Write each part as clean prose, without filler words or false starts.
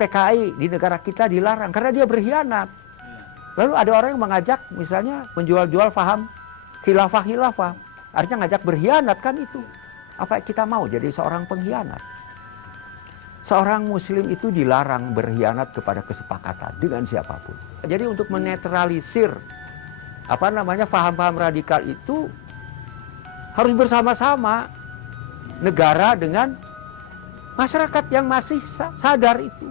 PKI di negara kita dilarang karena dia berkhianat. Lalu ada orang yang mengajak misalnya menjual-jual paham khilafah, artinya ngajak berkhianat kan itu. Apa kita mau jadi seorang pengkhianat? Seorang muslim itu dilarang berkhianat kepada kesepakatan dengan siapapun. Jadi untuk menetralisir paham-paham radikal itu harus bersama-sama negara dengan masyarakat yang masih sadar itu.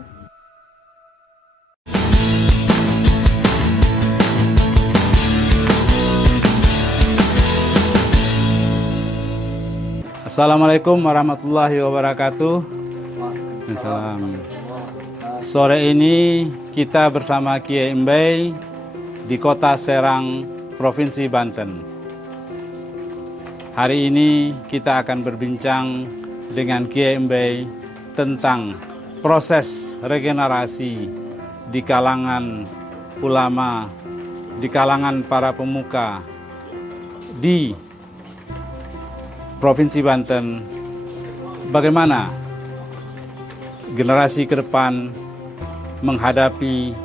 Assalamualaikum warahmatullahi wabarakatuh. Assalamualaikum. Sore ini kita bersama Kiai Mbay di Kota Serang, Provinsi Banten. Hari ini kita akan berbincang dengan Kiai Mbay tentang proses regenerasi di kalangan ulama, di kalangan para pemuka di Provinsi Banten. Bagaimana generasi ke depan menghadapi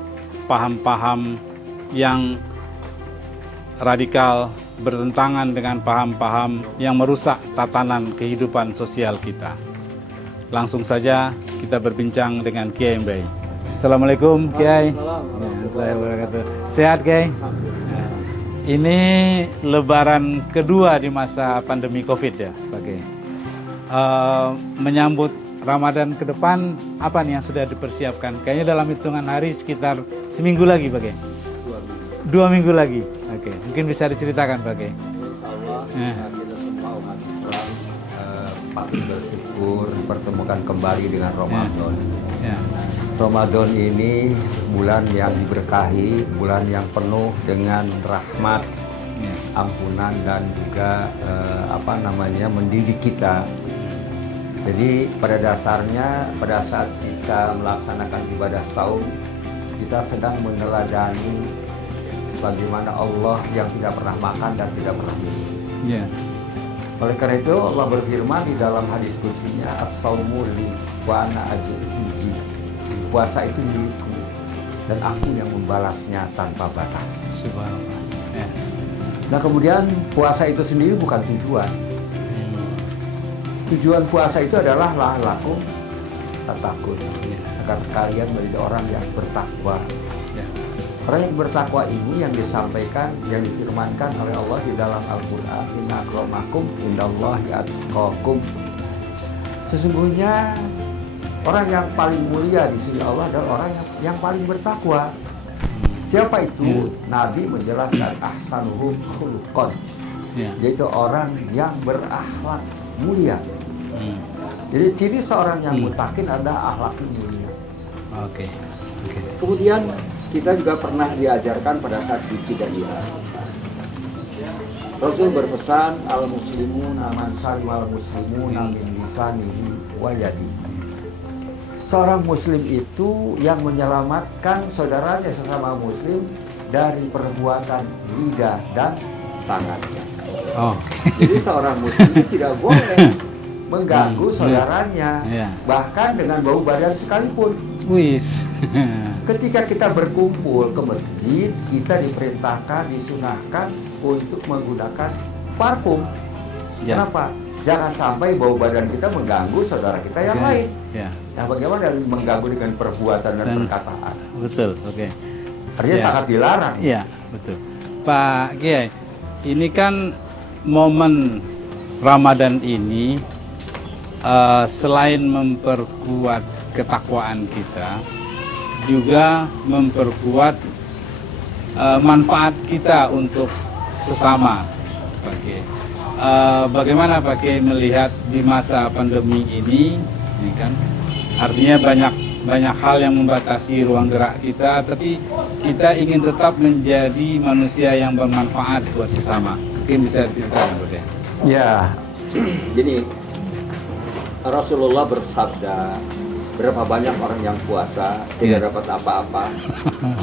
paham-paham yang radikal, bertentangan dengan paham-paham yang merusak tatanan kehidupan sosial kita. Langsung saja kita berbincang dengan Kiai Mbay. Assalamualaikum Kiai. Sehat Kiai? Ini lebaran kedua di masa pandemi COVID ya Pak Kiai. Menyambut Ramadan ke depan, apa nih yang sudah dipersiapkan? Kayaknya dalam hitungan hari sekitar seminggu lagi Pak Kiai. 2 minggu lagi. Oke, mungkin bisa diceritakan Pak Kiai. Insya Allah kita semua umat Islam patut bersyukur dipertemukan kembali dengan Ramadan. Ya. Ramadan ini bulan yang diberkahi, bulan yang penuh dengan rahmat, ampunan dan juga mendidik kita. Jadi pada dasarnya pada saat kita melaksanakan ibadah saum, kita sedang meneladani bagaimana Allah yang tidak pernah makan dan tidak pernah minum. Yeah. Oleh karena itu Allah berfirman di dalam hadis qudsinya, as-saumu li wa ana ajzihi. Puasa itu milikku dan aku yang membalasnya tanpa batas. Subhanallah. Yeah. Nah kemudian puasa itu sendiri bukan tujuan. Tujuan puasa itu adalah la'allakum tattaqun, agar kalian menjadi orang yang bertakwa. Orang yang bertakwa ini yang disampaikan, yang difirmankan oleh Allah di dalam Al-Quran, inna akramakum indallahi atqakum. Sesungguhnya orang yang paling mulia di sisi Allah adalah orang yang paling bertakwa. Siapa itu? Nabi menjelaskan ahsanuhum khuluqan, yaitu orang yang berakhlak mulia. Jadi ciri seorang yang mutakin adalah akhlaknya mulia. Oke. Kemudian kita juga pernah diajarkan pada saat di Hidaiyah. Rasul berpesan, al-muslimun man salim al-muslimuna min lisanihi wa yadihi. Seorang muslim itu yang menyelamatkan saudaranya sesama muslim dari perbuatan lidah dan tangannya. Oh. Jadi seorang muslim tidak boleh mengganggu saudaranya, bahkan dengan bau badan sekalipun. Wis. Ketika kita berkumpul ke masjid, kita diperintahkan, disunahkan untuk menggunakan parfum. Kenapa? Jangan sampai bau badan kita mengganggu saudara kita yang lain. Nah, bagaimana mengganggu dengan perbuatan dan perkataan? Betul, oke. Artinya sangat dilarang. Iya, betul. Pak Kiai, ini kan momen Ramadan ini selain memperkuat ketakwaan kita, juga memperkuat manfaat kita untuk sesama, Pak Kiai. Bagaimana Pak Kiai melihat di masa pandemi ini kan artinya banyak hal yang membatasi ruang gerak kita, tapi kita ingin tetap menjadi manusia yang bermanfaat buat sesama. Mungkin bisa diceritakan Pak Kiai. Ya, jadi Rasulullah bersabda, berapa banyak orang yang puasa tidak dapat apa-apa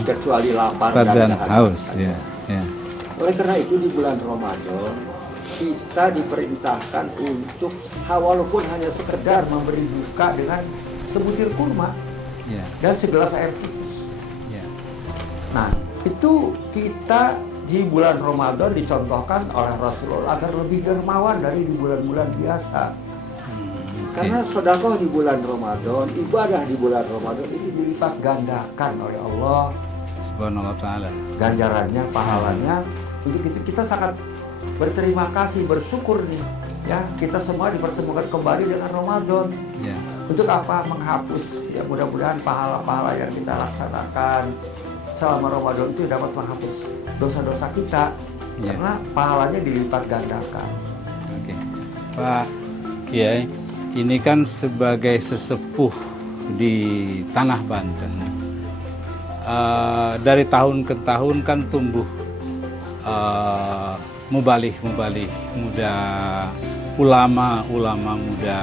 kecuali lapar dan haus. Oleh karena itu di bulan Ramadan kita diperintahkan untuk walaupun hanya sekedar memberi buka dengan sebutir kurma. Ya. dan segelas air putih. Ya. Nah, itu kita di bulan Ramadan dicontohkan oleh Rasulullah agar lebih dermawan dari di bulan-bulan biasa. Oke. Karena sedekah di bulan Ramadan, ibadah di bulan Ramadan ini dilipat gandakan oleh Allah Subhanahu wa ta'ala. ganjarannya, pahalanya. Untuk itu kita sangat berterima kasih, bersyukur nih ya, kita semua dipertemukan kembali dengan Ramadan. Ya. Untuk apa? Menghapus, ya mudah-mudahan pahala-pahala yang kita laksanakan selama Ramadan itu dapat menghapus dosa-dosa kita. Ya. Karena pahalanya dilipat gandakan. Oke. Pak Kiai, ini kan sebagai sesepuh di tanah Banten, dari tahun ke tahun kan tumbuh mubalih muda, ulama muda,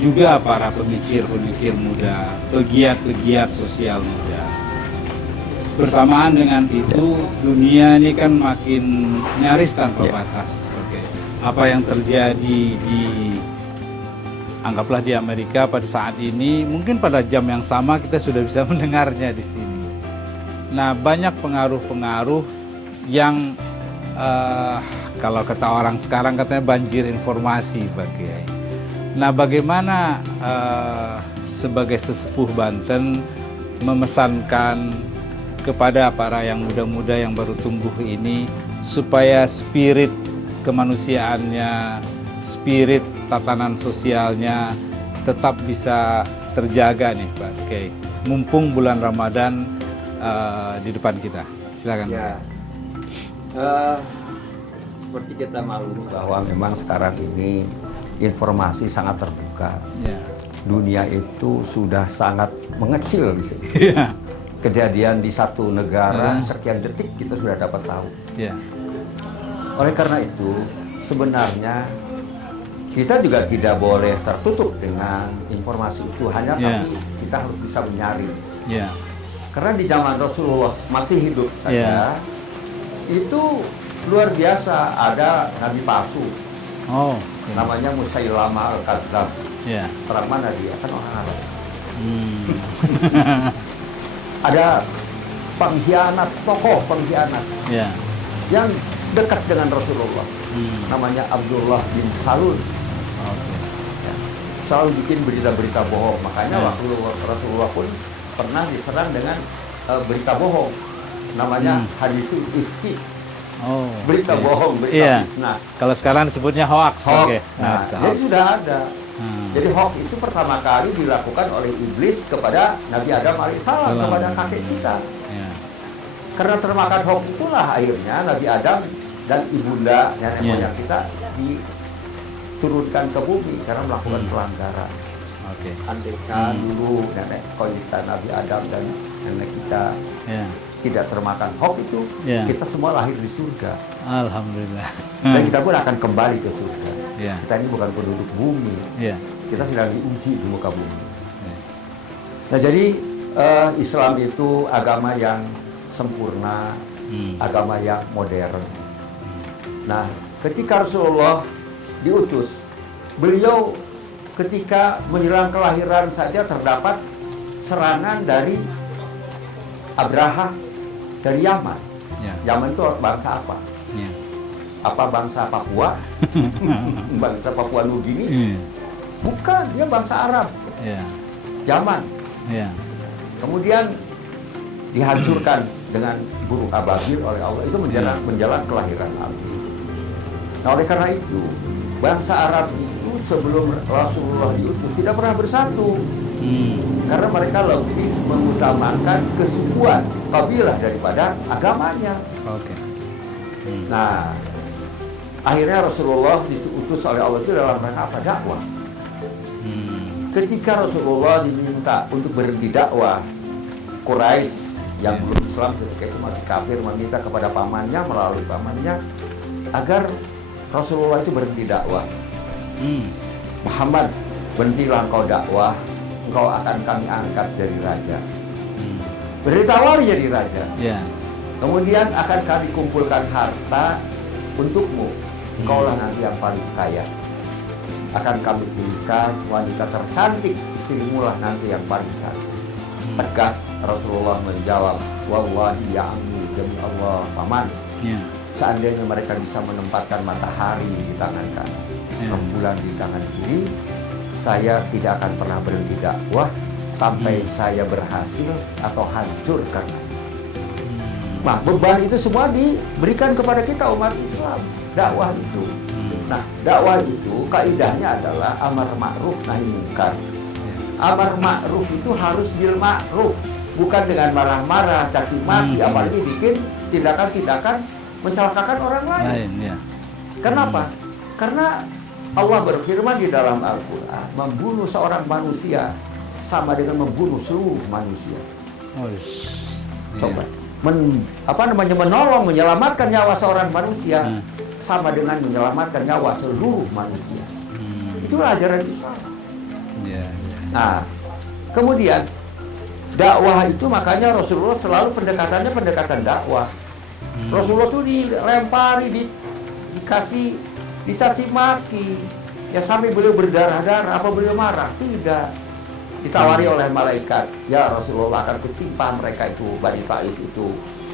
juga para pemikir muda, pegiat sosial muda. Bersamaan dengan itu, dunia ini kan makin nyaris tanpa batas. Oke. Apa yang terjadi anggaplah di Amerika pada saat ini, mungkin pada jam yang sama kita sudah bisa mendengarnya di sini. Nah, banyak pengaruh-pengaruh yang kalau kata orang sekarang katanya banjir informasi, Pak Kiai. Nah, bagaimana sebagai sesepuh Banten memesankan kepada para yang muda-muda yang baru tumbuh ini supaya spirit kemanusiaannya, spirit tatanan sosialnya tetap bisa terjaga nih Pak Kiai. Mumpung bulan Ramadan di depan kita. Silakan. Ya. Seperti kita maklum bahwa memang sekarang ini informasi sangat terbuka. Ya. Dunia itu sudah sangat mengecil di sini. Ya. Kejadian di satu negara sekian detik kita sudah dapat tahu. Ya. Oleh karena itu sebenarnya kita juga tidak boleh tertutup dengan informasi itu, hanya tapi kita harus bisa menyaring. Ya. Karena di zaman Rasulullah masih hidup saja, itu luar biasa ada nabi palsu. Oh. Namanya Musailama al-Kadzdzab. Ya. Orang mana dia? Kan orang Arab. Hmm. Ada pengkhianat, tokoh pengkhianat Ya. yang dekat dengan Rasulullah. Namanya Abdullah bin Salul. Oke. Ya, selalu bikin berita-berita bohong. Makanya waktu Rasulullah pun pernah diserang dengan berita bohong. Namanya hadisul ifki. Oh. Berita bohong, berita Iya. fitnah. Kalau sekarang disebutnya hoax. Hoax. Oke. Nah, jadi sudah ada. Jadi hoax itu pertama kali dilakukan oleh iblis kepada Nabi Adam alaihissalam, kepada kakek kita. Ya. Karena termakan hoax itulah akhirnya Nabi Adam dan ibunda nenek moyang kita diturunkan ke bumi karena melakukan pelanggaran. Oke. Andaikan dulu nenek kita Nabi Adam dan nenek kita tidak termakan hoax itu, kita semua lahir di surga. Alhamdulillah. Dan kita pun akan kembali ke surga. Ya. Kita ini bukan penduduk bumi. Ya. Kita sedang diuji di muka bumi. Nah, jadi Islam itu agama yang sempurna, agama yang modern. Nah, ketika Rasulullah diutus, beliau ketika menjelang kelahiran saja terdapat serangan dari Abraha dari Yaman. Yaman itu bangsa apa? Apa bangsa Papua? Bangsa Papua Nugini? Bukan, dia bangsa Arab. Yaman. Kemudian dihancurkan dengan burung ababil oleh Allah. Itu menjalan kelahiran Nabi. Nah, oleh karena itu, bangsa Arab itu sebelum Rasulullah diutus tidak pernah bersatu. Karena mereka lebih mengutamakan kesukuan kabilah daripada agamanya. Oke. Nah, akhirnya Rasulullah diutus oleh Allah itu dalam rangka apa? Dakwah. Ketika Rasulullah diminta untuk berhenti dakwah, Quraisy yang belum Islam ketika itu masih kafir meminta kepada pamannya melalui pamannya agar Rasulullah itu berhenti dakwah. Muhammad, berhentilah engkau dakwah, engkau akan kami angkat jadi raja. Ditawari jadi raja. Kemudian akan kami kumpulkan harta untukmu. Engkaulah nanti yang paling kaya. Akan kami pilihkan wanita tercantik, istrimu lah nanti yang paling cantik. tegas Rasulullah menjawab, wallahi ya ammi, demi Allah paman, Ya. seandainya mereka bisa menempatkan matahari di tangan kanan, rembulan di tangan kiri, saya tidak akan pernah berhenti dakwah sampai saya berhasil atau hancur karena itu. Nah, beban itu semua diberikan kepada kita umat Islam, dakwah itu. Nah, dakwah itu kaidahnya adalah amar ma'ruf nahi mungkar. Amar ma'ruf itu harus bil ma'ruf, bukan dengan marah-marah, caci maki, apalagi bikin tindakan-tindakan mencelakakan orang lain. Ya. Kenapa? Karena Allah berfirman di dalam Al-Quran, membunuh seorang manusia sama dengan membunuh seluruh manusia. Coba, menolong, menyelamatkan nyawa seorang manusia sama dengan menyelamatkan nyawa seluruh manusia. Itulah ajaran Islam. Nah, kemudian dakwah itu makanya Rasulullah selalu pendekatannya pendekatan dakwah. Rasulullah tuh dilempari, dikasih, dicaci maki, ya sampai beliau berdarah-darah. Apa beliau marah? Tidak. Ditawari oleh malaikat, ya Rasulullah akan kutimpa mereka itu, Bani Taif itu,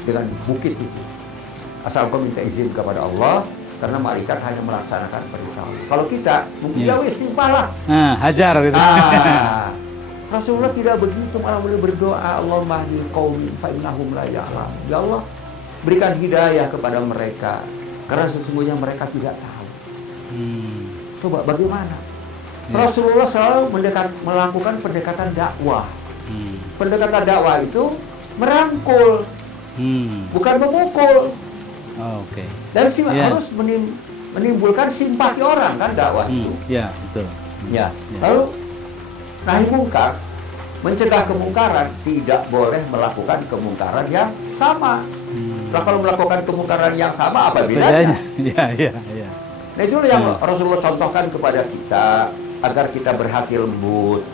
dengan bukit itu. Asal kau minta izin kepada Allah, karena malaikat hanya melaksanakan perintah. Kalau kita, mungkin ya wis timpalah. Hajar gitu. Rasulullah tidak begitu, malah beliau berdoa, Allahumma hdi qaumi fa innahum la ya'lamun. Ya Allah, berikan hidayah kepada mereka, karena sesungguhnya mereka tidak tahu. Coba bagaimana? Rasulullah selalu melakukan pendekatan dakwah. Pendekatan dakwah itu merangkul, bukan memukul. Dan harus menimbulkan simpati orang kan dakwah itu. Ya, betul. Ya. Lalu nahi mungkar, mencegah kemungkaran, tidak boleh melakukan kemungkaran yang sama. Nah, kalau melakukan kemungkaran yang sama apa bedanya? Ya. Nah, itulah yang Rasulullah contohkan kepada kita agar kita berhati lembut,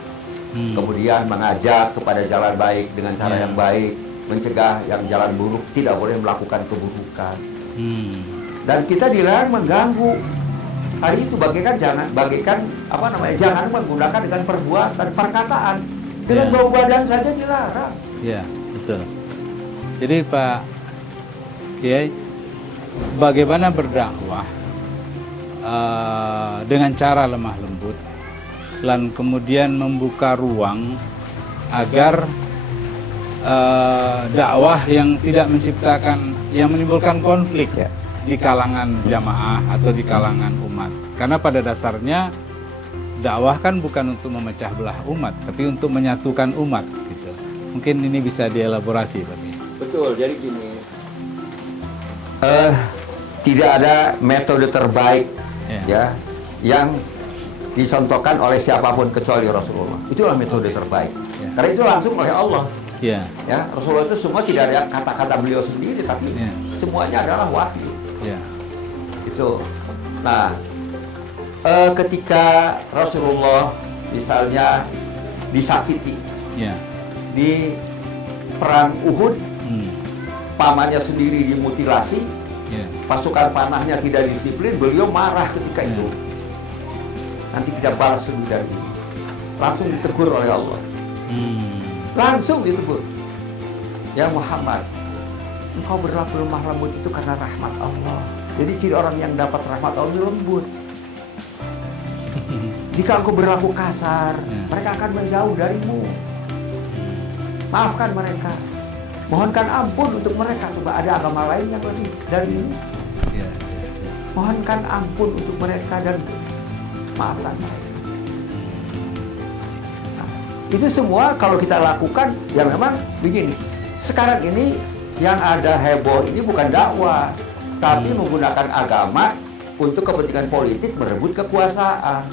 kemudian mengajak kepada jalan baik dengan cara yang baik, mencegah yang jalan buruk, tidak boleh melakukan keburukan. Dan kita dilarang mengganggu. Hari itu jangan menggunakan dengan perbuatan, perkataan, dengan bau badan saja dilarang. Ya, betul. Jadi Pak Kiai, bagaimana berdakwah dengan cara lemah lembut, dan kemudian membuka ruang agar dakwah yang tidak yang menimbulkan konflik di kalangan jamaah atau di kalangan umat. Karena pada dasarnya dakwah kan bukan untuk memecah belah umat, tapi untuk menyatukan umat gitu. Mungkin ini bisa dielaborasi, Pak. Betul, jadi gini. Tidak ada metode terbaik yang dicontohkan oleh siapapun kecuali Rasulullah. Itulah metode terbaik. Karena itu langsung oleh Allah. Ya, Rasulullah itu semua tidak ada kata-kata beliau sendiri, tapi semuanya adalah wahyu. Itu. Nah, ketika Rasulullah misalnya disakiti di perang Uhud, pamannya sendiri dimutilasi, pasukan panahnya tidak disiplin, beliau marah ketika itu. Nanti kita balas lebih dari ini. Langsung ditegur oleh Allah. Langsung ditegur. Ya Muhammad, engkau berlaku lemah lembut itu karena rahmat Allah. Jadi ciri orang yang dapat rahmat Allah itu lembut. Jika engkau berlaku kasar, mereka akan menjauh darimu. Maafkan mereka. Mohonkan ampun untuk mereka. Coba ada agama lain yang lebih dari ini? Mohonkan ampun untuk mereka dan maafkan mereka. Itu semua kalau kita lakukan, ya memang begini. Sekarang ini yang ada heboh ini bukan dakwah, tapi menggunakan agama untuk kepentingan politik, merebut kekuasaan.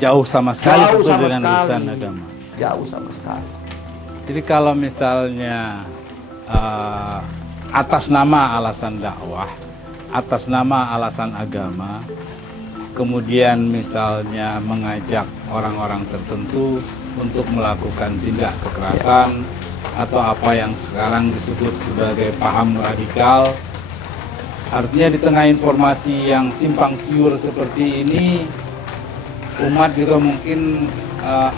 Jauh sama sekali dengan urusan agama. Jauh sama sekali. Jadi kalau misalnya atas nama alasan dakwah, atas nama alasan agama, kemudian misalnya mengajak orang-orang tertentu untuk melakukan tindak kekerasan atau apa yang sekarang disebut sebagai paham radikal, artinya di tengah informasi yang simpang siur seperti ini, umat juga mungkin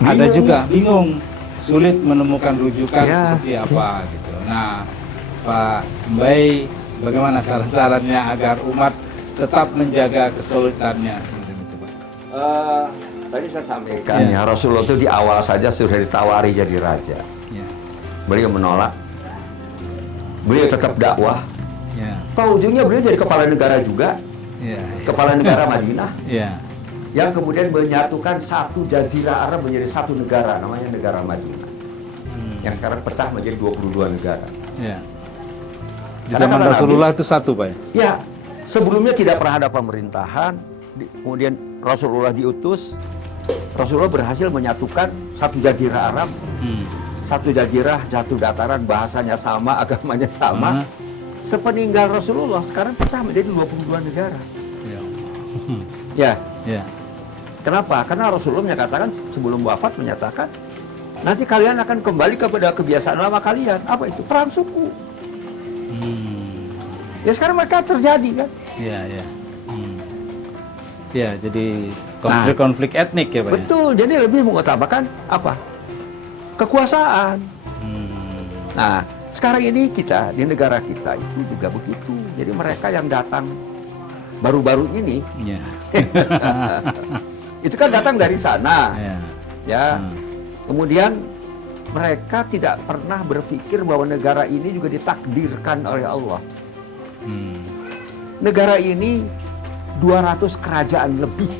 ada juga bingung sulit menemukan rujukan Ya. seperti apa gitu. Nah, Pak Mbai, bagaimana saran-sarannya agar umat tetap menjaga kesulitannya? Tadi saya sampaikan ya, Rasulullah itu di awal saja sudah ditawari jadi raja. Ya. Beliau menolak. Beliau tetap dakwah. Ya. Tahu ujungnya beliau jadi kepala negara juga, Ya. kepala negara Madinah, Ya. yang kemudian menyatukan satu jazirah Arab menjadi satu negara, namanya negara Madinah. Yang sekarang pecah menjadi 22 negara. Ya. Di Karena zaman kata Rasulullah itu satu, Pak. Ya, sebelumnya tidak pernah ada pemerintahan, kemudian Rasulullah diutus, Rasulullah berhasil menyatukan satu jazirah Arab, satu jazirah, satu dataran, bahasanya sama, agamanya sama. Sepeninggal Rasulullah, sekarang pecah menjadi 22 negara. Ya. Ya, Ya. kenapa? Karena Rasulullah menyatakan sebelum wafat menyatakan nanti kalian akan kembali kepada kebiasaan lama kalian. Apa itu? Perang suku. Ya sekarang mereka terjadi kan? Ya, ya. Ya, jadi konflik-konflik etnik ya, Pak. Betul. Jadi lebih mengutamakan apa? Kekuasaan. Nah, sekarang ini kita di negara kita itu juga begitu. Jadi mereka yang datang baru-baru ini, Ya. itu kan datang dari sana, Ya. ya. Kemudian mereka tidak pernah berpikir bahwa negara ini juga ditakdirkan oleh Allah. Negara ini 200 kerajaan lebih,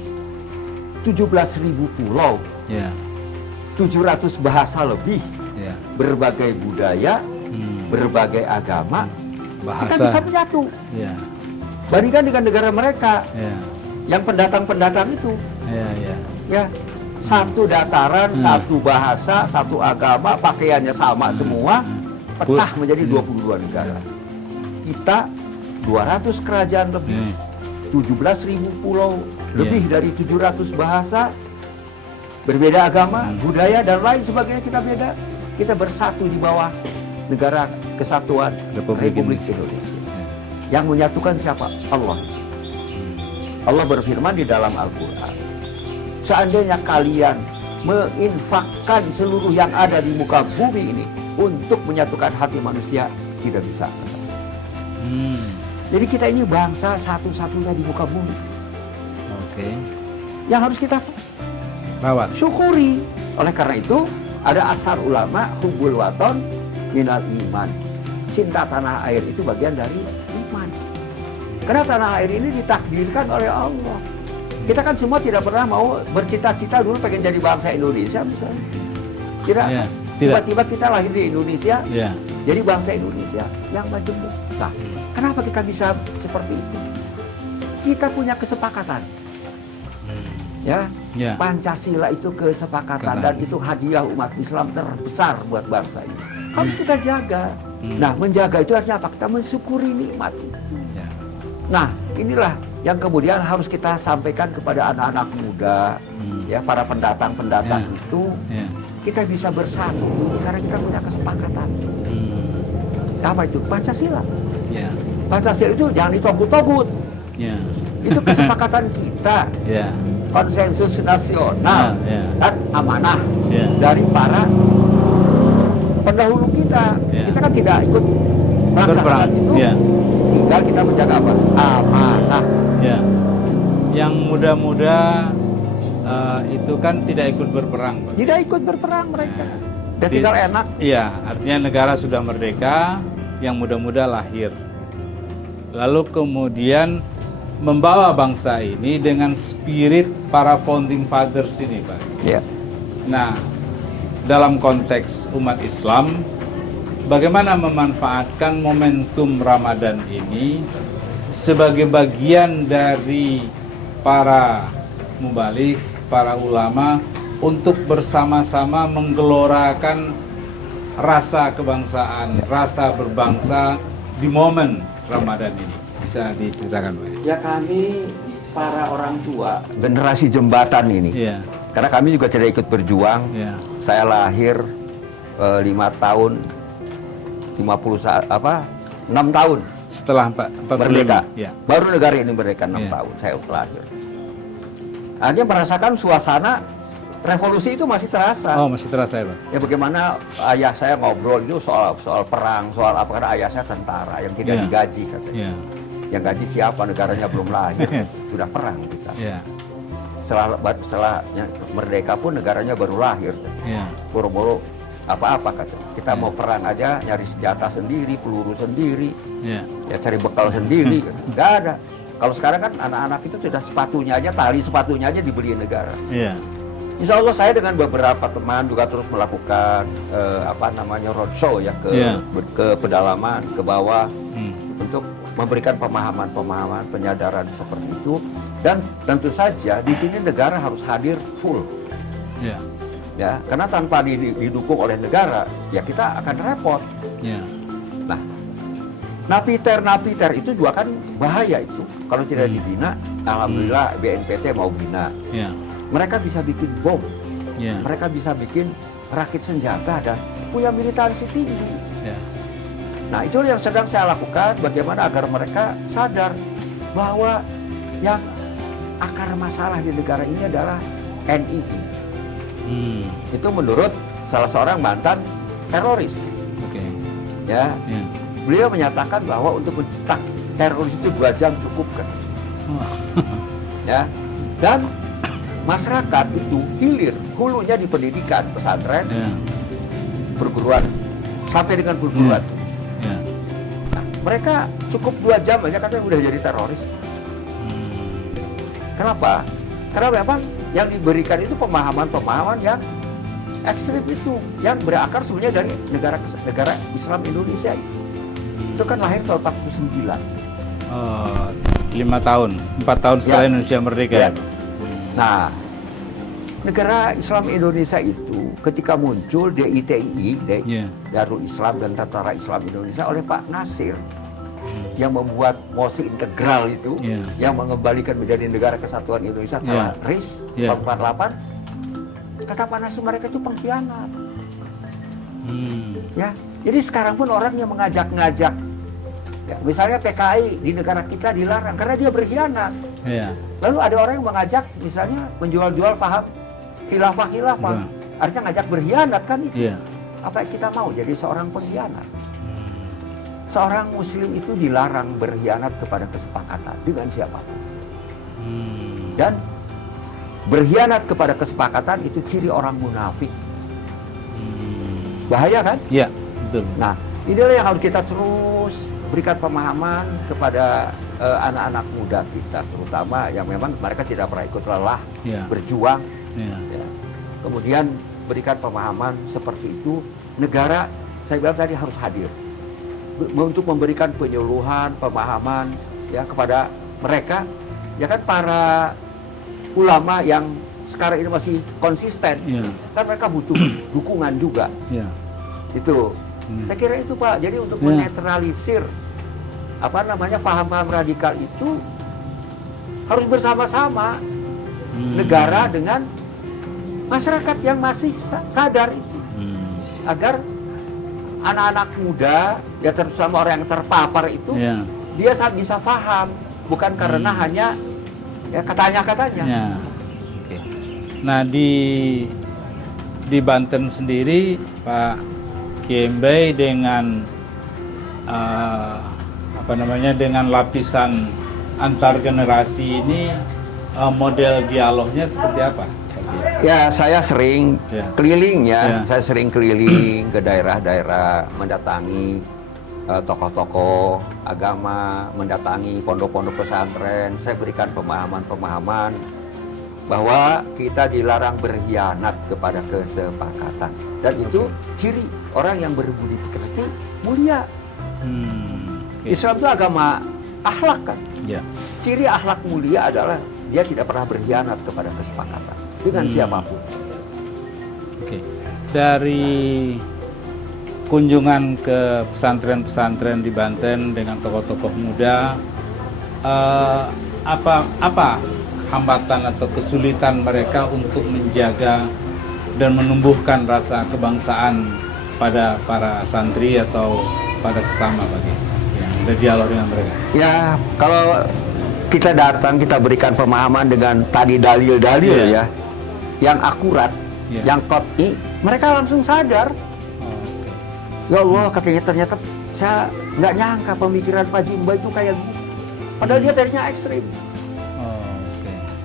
17.000 pulau, Ya. 700 bahasa lebih, Ya. berbagai budaya, berbagai agama, kita Bahasa. bisa menyatu. Ya. Bandingkan dengan negara mereka Ya. yang pendatang-pendatang itu, Ya, ya. ya satu dataran, satu bahasa, satu agama, pakaiannya sama semua, pecah menjadi 22 negara. Kita 200 kerajaan lebih, 17.000 pulau, lebih dari 700 bahasa, berbeda agama, budaya dan lain sebagainya kita beda. Kita bersatu di bawah negara kesatuan Republik Republik Indonesia. Yang menyatukan siapa? Allah. Allah berfirman di dalam Al-Quran, seandainya kalian menginfakkan seluruh yang ada di muka bumi ini untuk menyatukan hati manusia, tidak bisa. Jadi kita ini bangsa satu-satunya di muka bumi Oke. yang harus kita Rawat. syukuri. Oleh karena itu ada asar ulama, hubbul waton minal iman. Cinta tanah air itu bagian dari iman. Karena tanah air ini ditakdirkan oleh Allah. Kita kan semua tidak pernah mau bercita-cita dulu pengen jadi bangsa Indonesia misalnya. Tidak. Ya, tidak. Tiba-tiba kita lahir di Indonesia, Ya. jadi bangsa Indonesia yang majemuk. Nah, kenapa kita bisa seperti itu? Kita punya kesepakatan. Ya, Ya. Pancasila itu kesepakatan dan itu hadiah umat Islam terbesar buat bangsa ini. Harus kita jaga. Nah, menjaga itu artinya apa? Kita mensyukuri nikmat itu. Ya. Nah, inilah yang kemudian harus kita sampaikan kepada anak-anak muda, ya para pendatang-pendatang Ya. itu. Ya. Kita bisa bersatu ini karena kita punya kesepakatan. Apa itu? Pancasila. Ya. Pancasila itu jangan ditogut-togut. Ya. Itu kesepakatan kita. Ya. Konsensus nasional Ya, ya. dan amanah Ya. dari para pendahulu kita. Ya. Kita kan tidak ikut melaksanakan Berperang. itu, Ya. tinggal kita menjaga apa? Amanah. Ya. Yang muda-muda itu kan tidak ikut berperang, Pak. Tidak ikut berperang mereka. Dan Di- tinggal enak. Iya, artinya negara sudah merdeka, yang muda-muda lahir. Lalu kemudian membawa bangsa ini dengan spirit para founding fathers ini, Pak. Ya. Nah, dalam konteks umat Islam, bagaimana memanfaatkan momentum Ramadan ini sebagai bagian dari para mubalik, para ulama untuk bersama-sama menggelorakan rasa kebangsaan, rasa berbangsa di momen Ramadan ini. Bisa diceritakan, Pak? Ya kami para orang tua generasi jembatan ini. Iya, Karena kami juga tidak ikut berjuang. iya. Saya lahir 5 tahun 6 tahun Setelah 45. merdeka. Ya. Baru negara ini merdeka 6 Iya. tahun saya lahir. Hanya merasakan suasana revolusi itu masih terasa. Oh, masih terasa ya, Pak? Ya bagaimana ayah saya ngobrol itu soal perang, soal apa, karena ayah saya tentara yang tidak Iya. digaji katanya. Iya. Yang gaji siapa, negaranya belum lahir, sudah perang kita. Iya. Setelah merdeka pun negaranya baru lahir. Iya. Boro-boro apa-apa katanya. Kita mau perang aja nyari senjata sendiri, peluru sendiri, Iya. ya cari bekal sendiri, nggak ada. Kalau sekarang kan anak-anak itu sudah sepatunya aja, tali sepatunya aja dibeli negara. Iya. Insya Allah saya dengan beberapa teman juga terus melakukan roadshow ya Iya. ke pedalaman, ke bawah Hmm. untuk memberikan pemahaman, penyadaran seperti itu. Dan tentu saja di sini negara harus hadir full, Iya. ya, karena tanpa didukung oleh negara ya kita akan repot. Iya. Nah, napiter itu juga kan bahaya itu kalau tidak dibina. Alhamdulillah BNPT mau bina. Iya. Mereka bisa bikin bom, Iya. mereka bisa bikin rakit senjata dan punya militansi tinggi. Iya. Nah, itu yang sedang saya lakukan, bagaimana agar mereka sadar bahwa yang akar masalah di negara ini adalah NII. Hmm. Itu menurut salah seorang mantan teroris. Oke. Ya, Iya. beliau menyatakan bahwa untuk mencetak teroris itu 2 jam cukup kan. Wah. Ya, dan masyarakat itu hilir, hulunya di pendidikan, pesantren, Iya. perguruan, sampai dengan perguruan. Iya. Nah, mereka cukup 2 jam aja katanya udah jadi teroris. Hmm. Kenapa? Karena memang yang diberikan itu pemahaman-pemahaman yang ekstrim itu, yang berakar sebenarnya dari negara Islam Indonesia. Itu kan lahir tahun 49. Oh, 5 tahun, 4 tahun setelah Ya. Indonesia merdeka. Ya. Nah, negara Islam Indonesia itu ketika muncul DITII, Iya. Darul Islam dan Tentara Islam Indonesia oleh Pak Nasir yang membuat mosi integral itu, Iya. yang mengembalikan menjadi negara kesatuan Indonesia setelah RIS Iya. tahun 48. Kata Pak Nasir mereka itu pengkhianat. Hmm. Ya, jadi sekarang pun orang yang mengajak-ngajak, ya, misalnya PKI di negara kita dilarang karena dia berkhianat. Iya. Lalu ada orang yang mengajak, misalnya menjual-jual paham khilafah, Iya. artinya ngajak berkhianat kan itu. Iya. Apa kita mau jadi seorang pengkhianat? Seorang Muslim itu dilarang berkhianat kepada kesepakatan dengan siapapun. Hmm. Dan berkhianat kepada kesepakatan itu ciri orang munafik. Hmm. Bahaya kan? Iya, betul. Nah, inilah yang harus kita terus berikan pemahaman kepada anak-anak muda kita, terutama yang memang mereka tidak pernah ikut lelah Iya. berjuang. Iya. Ya. Kemudian berikan pemahaman seperti itu. Negara, saya bilang tadi harus hadir untuk memberikan penyuluhan, pemahaman ya kepada mereka. Ya kan para ulama yang sekarang ini masih konsisten, Iya. kan mereka butuh dukungan juga. Iya. Itu. Hmm. Saya kira itu Pak. Jadi untuk Ya. menetralisir paham-paham radikal itu harus bersama-sama negara dengan masyarakat yang masih sadar itu, agar anak-anak muda ya terutama orang yang terpapar itu Iya. dia bisa paham, bukan karena hanya ya katanya-katanya. Ya. Oke. Nah di Banten sendiri Pak Kiai dengan dengan lapisan antar generasi ini model dialognya seperti apa? Ya saya sering Ya. keliling Ya. saya sering keliling ke daerah-daerah, mendatangi tokoh-tokoh agama, mendatangi pondok-pondok pesantren. Saya berikan pemahaman-pemahaman bahwa kita dilarang berkhianat kepada kesepakatan, dan itu ciri orang yang berbudi pekerti mulia. Oke. Islam itu agama akhlak kan. Ya. Ciri akhlak mulia adalah dia tidak pernah berkhianat kepada kesepakatan dengan siapapun. Oke. Dari kunjungan ke pesantren-pesantren di Banten dengan tokoh-tokoh muda, apa hambatan atau kesulitan mereka untuk menjaga dan menumbuhkan rasa kebangsaan pada para santri atau pada sesama bagi yang ada dialog dengan mereka? Ya, kalau kita datang, kita berikan pemahaman dengan tadi dalil-dalil Iya. ya. yang akurat, yang qat'i, mereka langsung sadar. Ya Allah, katanya ternyata saya nggak nyangka pemikiran Pak Jimba itu kayak gitu. Padahal dia tadinya ekstrim.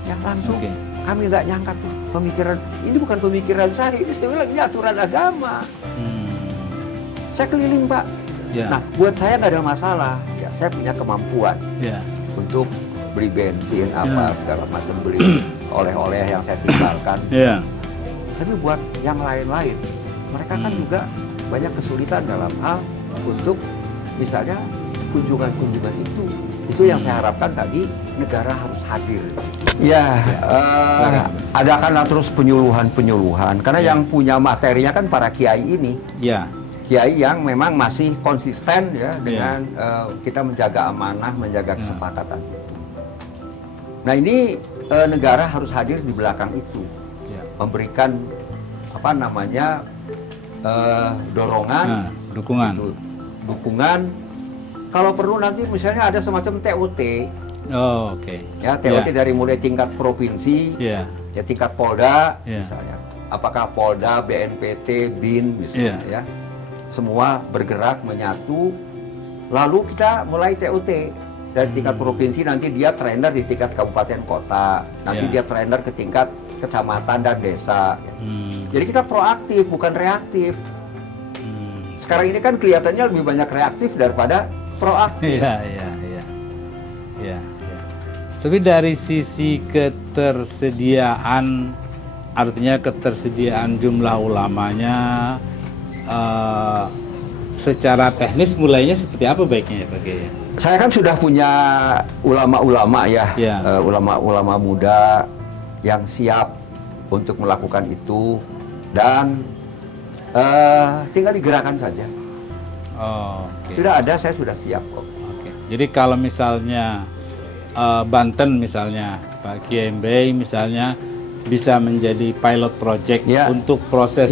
Yang langsung kami nggak nyangka tuh pemikiran ini bukan pemikiran saya, ini saya bilang ini aturan agama. Saya keliling Pak. Nah, buat saya nggak ada masalah. Ya, saya punya kemampuan untuk beli bensin apa segala macam, beli oleh-oleh yang saya tinggalkan. Tapi buat yang lain-lain, mereka kan juga banyak kesulitan dalam hal untuk misalnya kunjungan-kunjungan itu. Itu yang saya harapkan tadi, negara harus hadir. Ya, adakanlah terus penyuluhan-penyuluhan. Karena yang punya materinya kan para kiai ini. Kiai yang memang masih konsisten ya dengan kita menjaga amanah, menjaga kesepakatan itu. Nah ini negara harus hadir di belakang itu, memberikan apa namanya dorongan, dukungan. Kalau perlu nanti misalnya ada semacam TOT, ya TOT dari mulai tingkat provinsi, ya tingkat Polda, misalnya, apakah Polda, BNPT, BIN, misalnya, ya, semua bergerak menyatu, lalu kita mulai TOT dari tingkat provinsi, nanti dia trainer di tingkat kabupaten kota, nanti dia trainer ke tingkat kecamatan dan desa. Jadi kita proaktif, bukan reaktif. Sekarang ini kan kelihatannya lebih banyak reaktif daripada proaktif. Iya. Tapi dari sisi ketersediaan, artinya ketersediaan jumlah ulamanya, secara teknis mulainya seperti apa baiknya ya Pak Kiai? Saya kan sudah punya ulama-ulama ya, ulama-ulama muda yang siap untuk melakukan itu, dan tinggal digerakkan saja. Sudah ada, saya sudah siap kok. Jadi kalau misalnya Banten misalnya, Pak Kiai Mbay misalnya bisa menjadi pilot project untuk proses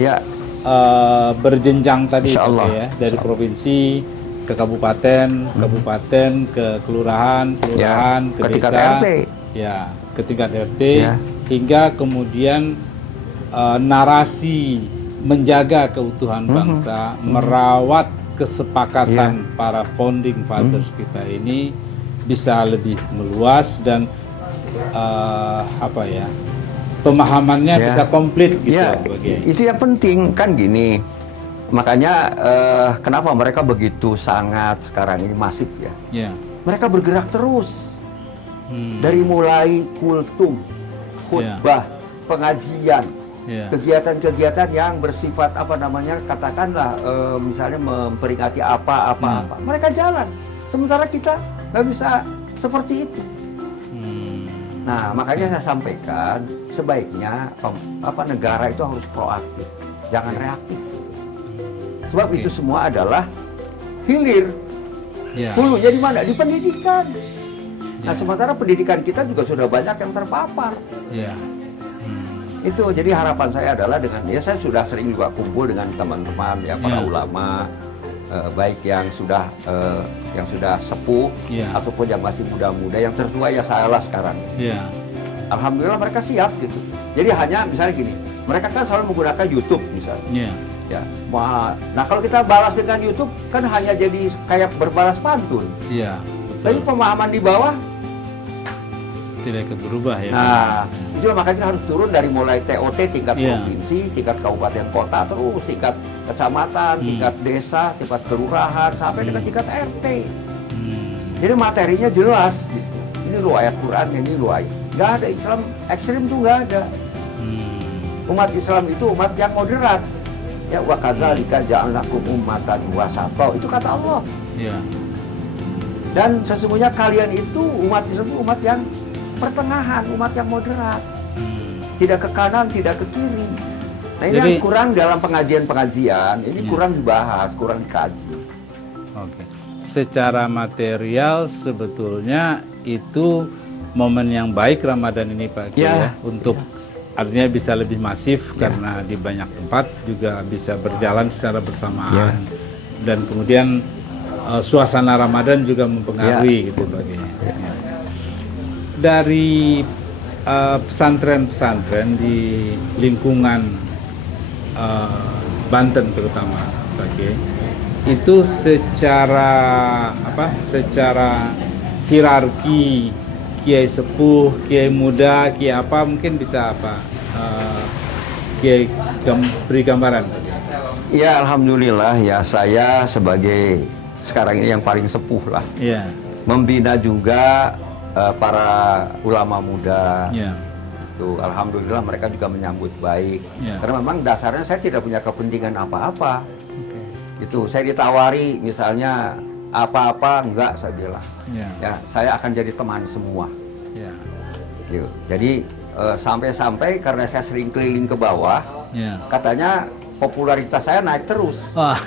berjenjang tadi ya, dari provinsi ke kabupaten, kabupaten ke kelurahan, ke desa, tingkat RT. Ke tingkat RT, hingga kemudian narasi menjaga keutuhan bangsa, merawat kesepakatan para founding fathers kita ini bisa lebih meluas dan pemahamannya bisa komplit gitu. Itu yang penting kan gini. Makanya kenapa mereka begitu sangat sekarang ini masif ya. Mereka bergerak terus. Dari mulai kultum, khutbah, pengajian, kegiatan-kegiatan yang bersifat katakanlah misalnya memperingati apa. Mereka jalan. Sementara kita nggak bisa seperti itu. Nah, makanya saya sampaikan sebaiknya negara itu harus proaktif, jangan reaktif. Sebab itu semua adalah hilir. Hulunya di mana? Di pendidikan. Nah, sementara pendidikan kita juga sudah banyak yang terpapar. Itu jadi harapan saya adalah dengan saya sudah sering juga kumpul dengan teman-teman para ulama, baik yang sudah sepuh ataupun yang masih muda-muda, yang tertua ya saya lah sekarang. Alhamdulillah mereka siap gitu. Jadi hanya misalnya gini, mereka kan selalu menggunakan YouTube misalnya. Nah kalau kita balas dengan YouTube kan hanya jadi kayak berbalas pantun. Tapi pemahaman di bawah tidak ikut berubah ya. Nah, itu makanya harus turun dari mulai TOT tingkat provinsi, tingkat kabupaten kota, terus tingkat kecamatan, tingkat desa, tingkat kelurahan, sampai dengan tingkat RT. Jadi materinya jelas gitu. Ini loh ayat Quran, ini loh ayat. Nggak ada Islam ekstrim tuh nggak ada. Umat Islam itu umat yang moderat. Ya wa kadzalika ja'alnakum ummatan wasata. Itu kata Allah. Dan sesungguhnya kalian itu umat Islam itu umat yang pertengahan, umat yang moderat. Tidak ke kanan, tidak ke kiri. Nah ini yang kurang dalam pengajian-pengajian, ini kurang dibahas, kurang dikaji. Secara material sebetulnya itu momen yang baik Ramadan ini Pak Kiai ya, untuk artinya bisa lebih masif karena di banyak tempat juga bisa berjalan secara bersamaan. Dan kemudian suasana Ramadan juga mempengaruhi gitu Pak Kiai. Dari pesantren-pesantren di lingkungan Banten terutama, Pak, itu secara hierarki kiai sepuh, kiai muda, kiai apa, mungkin bisa kiai beri gambaran. Ya, alhamdulillah ya, saya sebagai sekarang ini yang paling sepuh lah. Iya. Membina juga para ulama muda. Iya. Tuh, alhamdulillah mereka juga menyambut baik. Ya. Karena memang dasarnya saya tidak punya kepentingan apa-apa. Oke. Itu saya ditawari misalnya apa-apa enggak, saya bilang. Ya. Ya, saya akan jadi teman semua. Ya. Gitu. Jadi sampai-sampai karena saya sering keliling ke bawah, Ya. katanya popularitas saya naik terus. Wah.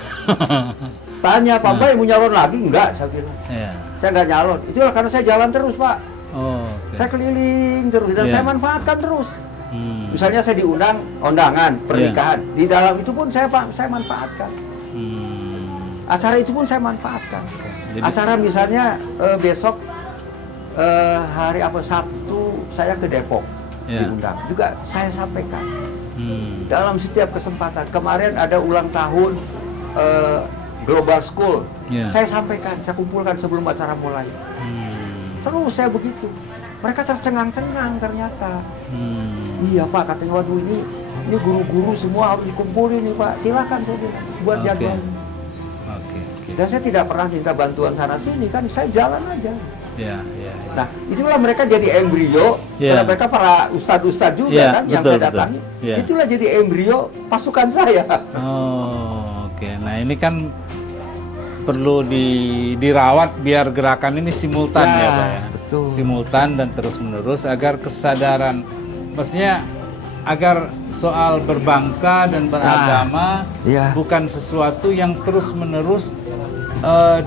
Tanya, Pak Bay mau nyalon lagi? Enggak, saya bilang. Ya. Saya nggak nyalon. Itulah karena saya jalan terus, Pak. Oh, oke. Saya keliling terus dan Ya. saya manfaatkan terus. Hmm. Misalnya saya diundang undangan pernikahan, di dalam itu pun saya manfaatkan. Acara itu pun saya manfaatkan. Jadi- Acara misalnya besok hari apa, Sabtu saya ke Depok Ya. diundang, juga saya sampaikan Hmm. dalam setiap kesempatan. Kemarin ada ulang tahun Global School, Ya. saya sampaikan, saya kumpulkan sebelum acara mulai. Terus saya begitu. Mereka tercengang-cengang ternyata. Iya Pak, katanya, waduh ini guru-guru semua harus dikumpulin nih Pak. Silakan saya bilang, buat Oke. jadwal. Oke. Dan saya tidak pernah minta bantuan sana sini, kan saya jalan aja. Ya. Nah, itulah mereka jadi embrio, Ya. karena mereka para ustadz-ustadz juga Ya, kan yang betul, saya betul. datangi. Ya. Itulah jadi embrio pasukan saya. Oh, oke. Nah, ini kan perlu dirawat biar gerakan ini simultan ya, Pak ya. Betul. Simultan dan terus-menerus agar kesadaran, maksudnya agar soal berbangsa dan beragama Iya. bukan sesuatu yang terus-menerus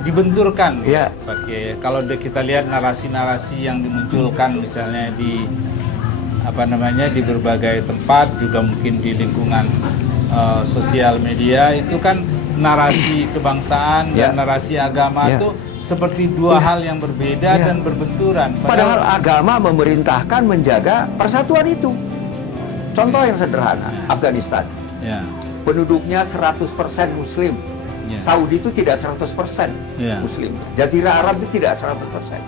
dibenturkan. Iya. Pak Kiai. Kalau kita lihat narasi-narasi yang dimunculkan misalnya di di berbagai tempat, juga mungkin di lingkungan sosial media, itu kan narasi kebangsaan Ya. dan narasi agama Ya. itu seperti dua hal yang berbeda Ya. dan berbenturan. Padahal agama memerintahkan menjaga persatuan itu. Contoh yang sederhana, Afghanistan. ya, Penduduknya 100% Muslim. Ya. Saudi itu tidak 100% Ya. Muslim. Jazirah Arab itu tidak 100%.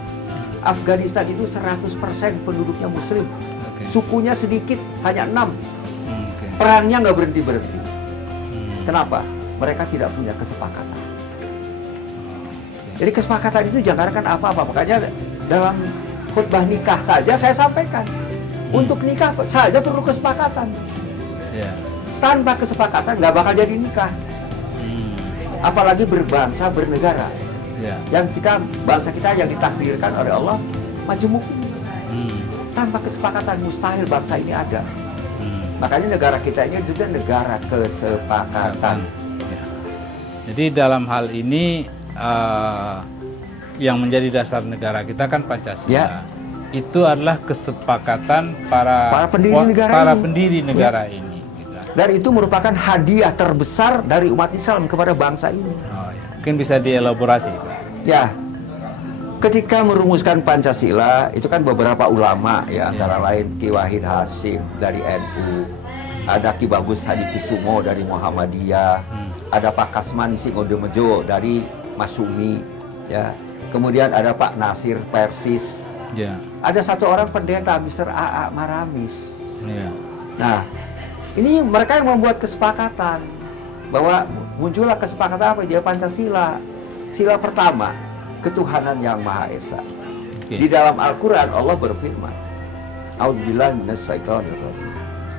Afghanistan itu 100% penduduknya Muslim. Oke. Sukunya sedikit, hanya 6. Oke. Perangnya nggak berhenti-berhenti. Hmm. Kenapa? Mereka tidak punya kesepakatan. Jadi kesepakatan itu jangankan apa-apa. Makanya dalam khutbah nikah saja saya sampaikan. Untuk nikah saja perlu kesepakatan. Ya. Tanpa kesepakatan nggak bakal jadi nikah. Hmm. Apalagi berbangsa, bernegara. Ya. Yang bangsa kita yang ditakdirkan oleh Allah majemuk ini. Hmm. Tanpa kesepakatan mustahil bangsa ini ada. Hmm. Makanya negara kita ini juga negara kesepakatan. Ya. Jadi dalam hal ini yang menjadi dasar negara kita kan Pancasila. Ya. Itu adalah kesepakatan para pendiri negara ini. Gitu. Dan itu merupakan hadiah terbesar dari umat Islam kepada bangsa ini. Oh, ya. Mungkin bisa dielaborasi, Pak. Ya, ketika merumuskan Pancasila itu kan beberapa ulama ya, antara lain Ki Wahid Hasyim dari NU, ada Ki Bagus Hadikusumo dari Muhammadiyah, ada Pak Kasman Singodemejo dari Masumi, ya. Kemudian ada Pak Nasir Persis. Ya. Ada satu orang pendeta, Mr. A.A. Maramis. Ya. Nah, ini mereka yang membuat kesepakatan bahwa muncullah kesepakatan apa? Dia Pancasila. Sila pertama, ketuhanan yang Maha Esa. Oke. Di dalam Al-Quran Allah berfirman, A'udzubillahi minasyaitonirrajim.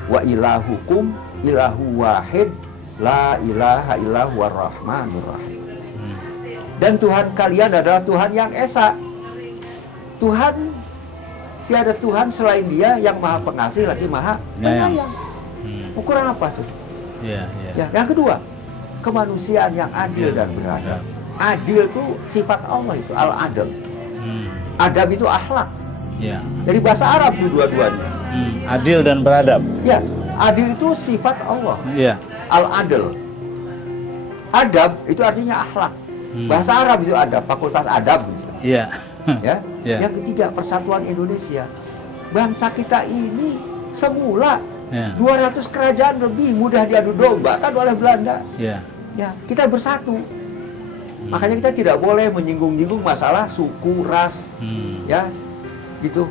Wa ilahukum ilahu wahid, la ilaha illa huwar rahmanur rahim. Dan Tuhan kalian adalah Tuhan yang Esa. Tuhan, tiada Tuhan selain Dia yang Maha Pengasih lagi Maha Penyayang. Ukuran apa tuh? Ya. Ya, yang kedua, kemanusiaan yang adil dan beradab. Adil itu sifat Allah itu, al-adl. Adab itu akhlak. Ya. Dari bahasa Arab tuh dua-duanya. Adil dan beradab. Ya, adil itu sifat Allah. Ya. Al-adl. Adab itu artinya akhlak. Bahasa Arab itu adab, fakultas adab. Iya. Ya. Ya. Yang ketiga, persatuan Indonesia. bangsa kita ini semula Ya. 200 kerajaan lebih mudah diadu domba kan oleh Belanda. Ya. Ya, kita bersatu. Makanya kita tidak boleh menyinggung-nyinggung masalah suku, ras, ya, gitu.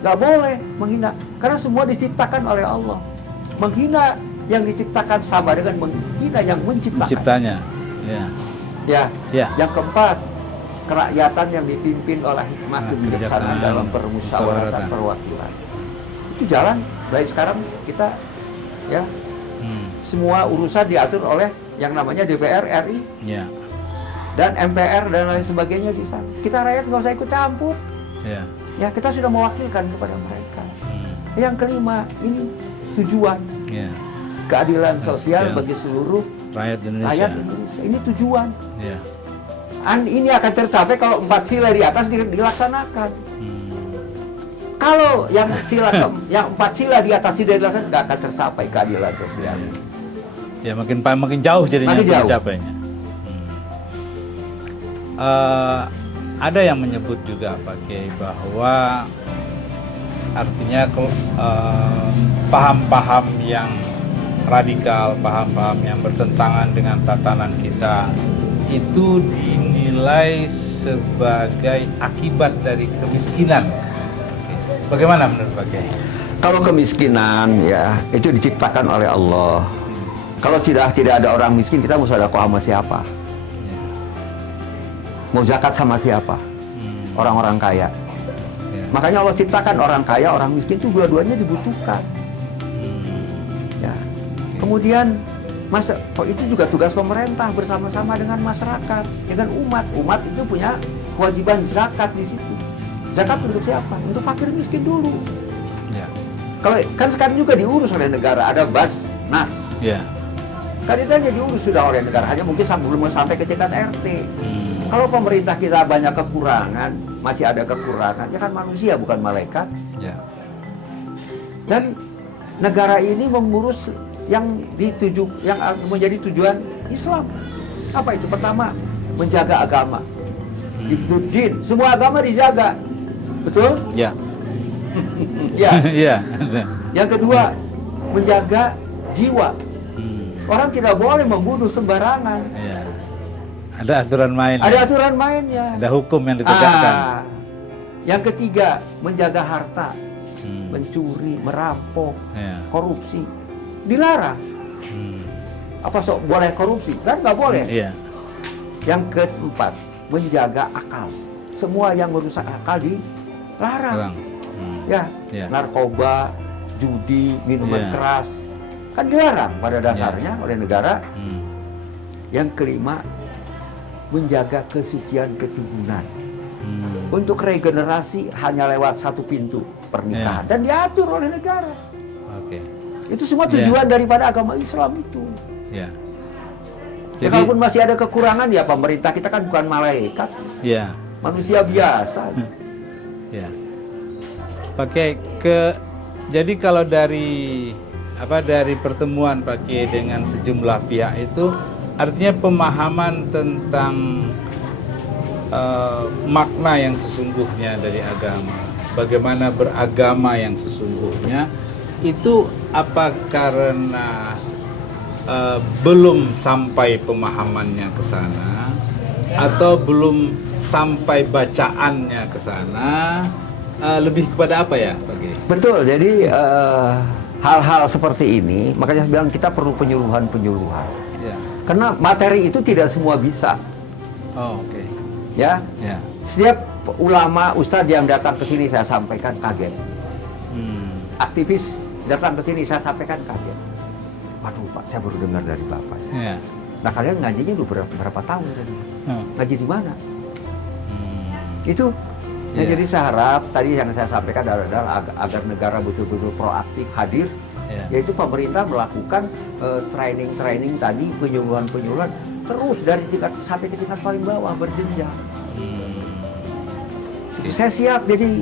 Nggak boleh menghina, karena semua diciptakan oleh Allah. Menghina yang diciptakan sama dengan menghina yang menciptakan. Ciptanya. Ya. Ya. Ya. Yang keempat, kerakyatan yang dipimpin oleh hikmah kebijaksanaan dalam permusyawaratan perwakilan. Itu jalan dari sekarang kita, ya, semua urusan diatur oleh yang namanya DPR RI. Ya. Dan MPR dan lain sebagainya di sana. Kita rakyat nggak usah ikut campur. Ya. Ya, kita sudah mewakilkan kepada mereka. Yang kelima, ini tujuan. Ya. Keadilan sosial Ya. bagi seluruh Rakyat Indonesia. rakyat Indonesia. Ini tujuan. Ya. Ini akan tercapai kalau 4 sila di atas dilaksanakan. Kalau yang yang 4 sila di atas tidak dilaksanakan, nggak akan tercapai keadilan sosial. Ya, makin jauh jadinya Makin jauh. tercapainya. Ada yang menyebut juga Pak Kiai bahwa artinya paham-paham yang radikal, paham-paham yang bertentangan dengan tatanan kita itu dinilai sebagai akibat dari kemiskinan. Bagaimana menurut Pak Kiai? Kalau kemiskinan, ya, itu diciptakan oleh Allah. Kalau tidak ada orang miskin, kita mau sedekah sama siapa? Mau zakat sama siapa? Orang-orang kaya. Makanya Allah ciptakan orang kaya, orang miskin itu dua-duanya dibutuhkan. Ya. Kemudian itu juga tugas pemerintah bersama-sama dengan masyarakat, dengan umat. Umat itu punya kewajiban zakat di situ. Zakat untuk siapa? Untuk fakir miskin dulu. Ya. Kalau kan sekarang juga diurus oleh negara, ada Basnas. Ya. Kan itu hanya diurus sudah oleh negara, hanya mungkin belum sampai ke tingkat RT. Kalau pemerintah kita banyak kekurangan, masih ada kekurangan, ya kan manusia bukan malaikat. Ya. Dan negara ini mengurus yang menjadi tujuan Islam. Apa itu? Pertama, menjaga agama. Hifdzuddin, semua agama dijaga. Betul? Ya. Ya. Ya. Yang kedua, menjaga jiwa. Orang tidak boleh membunuh sembarangan. Ya. Ada aturan main. Ada aturan mainnya. Ada hukum yang ditegakkan. Yang ketiga, menjaga harta. Mencuri, merampok, Ya. korupsi. Dilarang. Apa boleh korupsi? Kan nggak boleh. Iya. Yang keempat, menjaga akal. Semua yang merusak akal dilarang. Ya, Ya. narkoba, judi, minuman Ya. keras. Kan dilarang pada dasarnya oleh negara. Yang kelima, menjaga kesucian keturunan. Untuk regenerasi hanya lewat satu pintu, pernikahan. Dan diatur oleh negara. Oke. Itu semua tujuan daripada agama Islam itu. Ya. Ya, kalaupun masih ada kekurangan, ya pemerintah kita kan bukan malaikat. Ya. Manusia biasa. Ya. Pakai jadi kalau dari pertemuan Pak Kiai dengan sejumlah pihak itu artinya pemahaman tentang makna yang sesungguhnya dari agama, bagaimana beragama yang sesungguhnya itu apa karena belum sampai pemahamannya ke sana atau belum sampai bacaannya ke sana, lebih kepada apa ya Pak Kiai? Betul, jadi hal-hal seperti ini, makanya saya bilang kita perlu penyuluhan. Ya. Karena materi itu tidak semua bisa. Oh, oke. Ya, Ya. setiap ulama, ustadz yang datang ke sini saya sampaikan kaget. Aktivis datang ke sini saya sampaikan kaget. Waduh Pak, saya baru dengar dari Bapak. Ya. Nah kalian ngajinya udah berapa tahun tadi? Ngaji di mana? Itu. Nah, Ya. jadi saya harap tadi yang saya sampaikan adalah agar negara betul-betul proaktif hadir, Ya. yaitu pemerintah melakukan training tadi, penyuluhan terus dari tingkat sampai ke tingkat paling bawah berjenjang. Itu saya siap jadi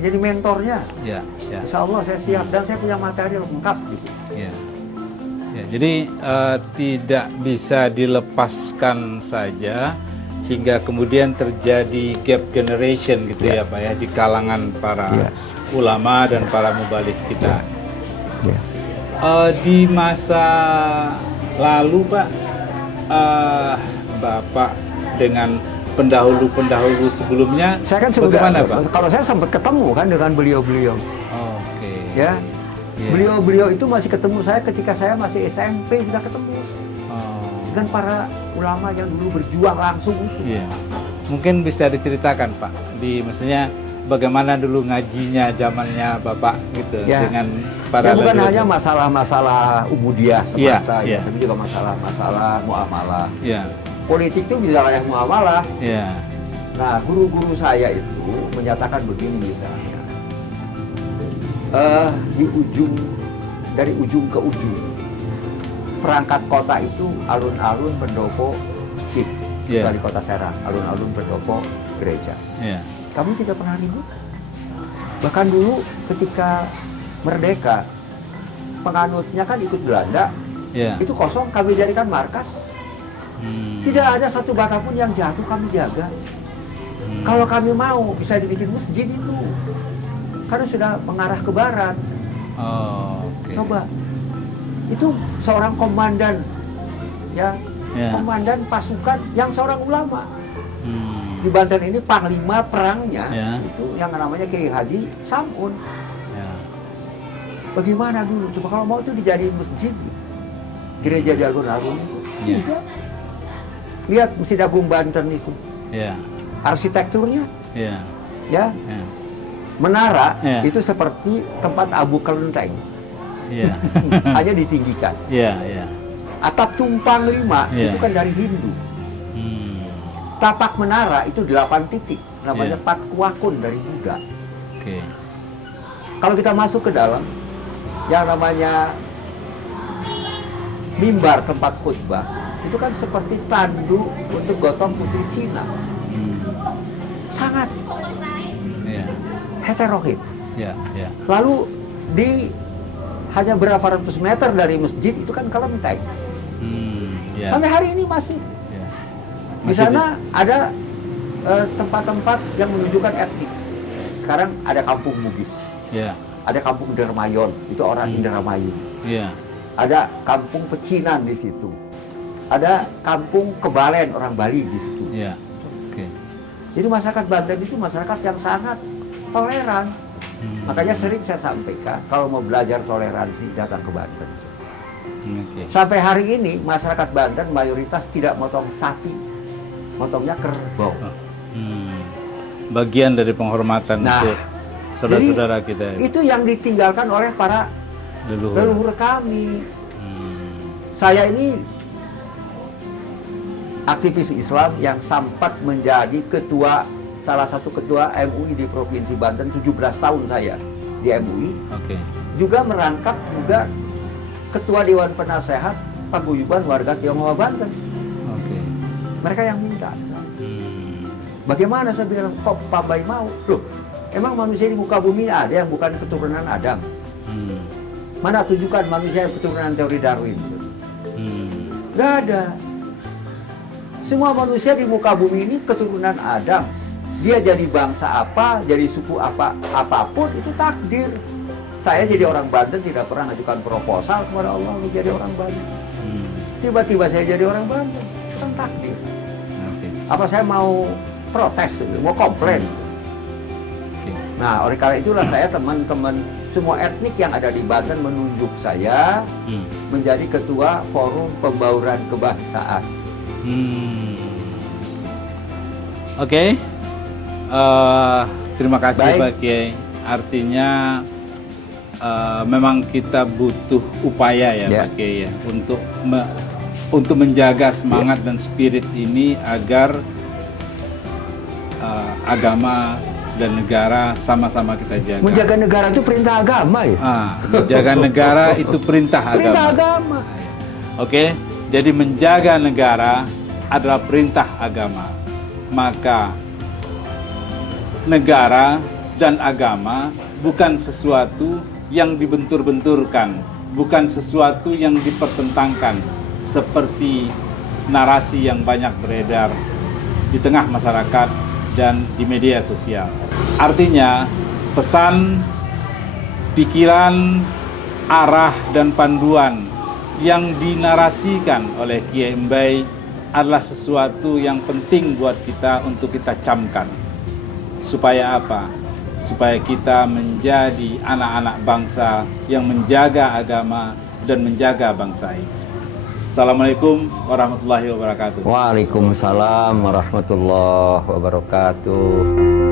jadi mentornya. Ya. Ya. Insya Allah saya siap dan saya punya materi lengkap gitu. Ya. Ya, jadi tidak bisa dilepaskan saja hingga kemudian terjadi gap generation gitu ya Pak ya di kalangan para ulama dan para mubalik kita. Ya. Di masa lalu Pak, Bapak dengan pendahulu-pendahulu sebelumnya, Saya kan bagaimana Pak? kalau saya sempat ketemu kan dengan beliau-beliau. Oke. Ya. Iya. Beliau-beliau itu masih ketemu saya ketika saya masih SMP, sudah ketemu Oh, dengan para ulama yang dulu berjuang langsung itu. iya. Mungkin bisa diceritakan Pak, maksudnya bagaimana dulu ngajinya zamannya Bapak gitu Ya. dengan para Ya bukan leluhur. hanya masalah-masalah ubudiyah semata, Iya, iya. tapi juga masalah-masalah muamalah. Iya, Politik itu bisa yang muamalah. iya, Nah, guru-guru saya itu menyatakan begini misalnya, dari ujung ke ujung, perangkat kota itu alun-alun pendopo masjid, Iya. misalnya di kota Serang, alun-alun pendopo gereja. iya, Kami tidak pernah ribut. Bahkan dulu ketika merdeka, penganutnya kan ikut Belanda, iya. itu kosong, kami jadikan markas. Tidak ada satu bata pun yang jatuh, kami jaga. Kalau kami mau, bisa dibikin masjid itu. Karena sudah mengarah ke barat. Oh, oke. Coba. Itu seorang komandan, ya, Ya. komandan pasukan yang seorang ulama. Hmm. Di Banten ini panglima perangnya, Ya. itu yang namanya Kiai Haji Samun. Ya. Bagaimana dulu? Coba kalau mau itu dijadiin masjid. Gereja di alun-alun itu. Ya. Tidak. Lihat Masjid Agung Banten itu. Ya. Arsitekturnya, Ya. ya. Ya. Menara Ya. itu seperti tempat abu kelenteng. Ya. Hanya ditinggikan. Ya. Ya. Atap tumpang 5 Ya. itu kan dari Hindu. Hmm. Tapak menara itu 8 titik. Namanya Ya. Patkuakun dari Buddha. Oke. Kalau kita masuk ke dalam, yang namanya mimbar tempat khutbah, itu kan seperti tandu untuk gotong putri Cina. Hmm. Sangat Ya. heterogen. Ya. Ya. Lalu di hanya berapa ratus meter dari masjid itu kan kelenteng. Ya. Sampai hari ini masih. Ya. Di sana ada tempat-tempat yang menunjukkan etnik. Sekarang ada kampung Bugis, Ya. ada kampung Dermayon, itu orang Indramayu. Ya. Ada kampung Pecinan di situ. Ada kampung Kebalen orang Bali di situ. Ya. Oke. Jadi masyarakat Banten itu masyarakat yang sangat toleran. Makanya sering saya sampaikan, kalau mau belajar toleransi datang ke Banten. Oke. Sampai hari ini masyarakat Banten mayoritas tidak motong sapi, motongnya kerbau. Bagian dari penghormatan Nah, untuk saudara-saudara kita Itu yang ditinggalkan oleh para leluhur. leluhur kami. Saya ini aktivis Islam yang sempat menjadi salah satu ketua MUI di Provinsi Banten 17 tahun saya di MUI. Oke. Juga merangkap juga ketua Dewan Penasehat Paguyuban Warga Tionghoa Banten. Oke. Mereka yang minta. Bagaimana saya bilang, kok Pak Bay mau? Loh, emang manusia di muka bumi ada yang bukan keturunan Adam? Mana tunjukkan manusia yang keturunan teori Darwin? Nggak ada. Semua manusia di muka bumi ini keturunan Adam. Dia jadi bangsa apa, jadi suku apapun, itu takdir. Saya jadi orang Banten tidak pernah mengajukan proposal kepada Allah untuk jadi orang Banten. Tiba-tiba saya jadi orang Banten, itu kan takdir. Oke. Apa saya mau protes, mau komplain? Oke. Nah, oleh karena itulah saya teman-teman semua etnik yang ada di Banten menunjuk saya menjadi ketua Forum Pembauran Kebangsaan. Oke. Terima kasih Baik. Pak Kiai. Artinya memang kita butuh upaya ya, Ya. Pak Kiai ya, untuk menjaga semangat dan spirit ini agar agama dan negara sama-sama kita jaga. Menjaga negara itu perintah agama ya? Menjaga negara itu perintah agama. Perintah agama. Oke, jadi menjaga negara adalah perintah agama. Maka negara dan agama bukan sesuatu yang dibentur-benturkan, bukan sesuatu yang dipertentangkan seperti narasi yang banyak beredar di tengah masyarakat dan di media sosial. Artinya, pesan pikiran, arah dan panduan yang dinarasikan oleh Kiai Mbai adalah sesuatu yang penting buat kita untuk kita camkan. Supaya apa? Supaya kita menjadi anak-anak bangsa yang menjaga agama dan menjaga bangsa ini. Assalamualaikum warahmatullahi wabarakatuh. Waalaikumsalam warahmatullahi wabarakatuh.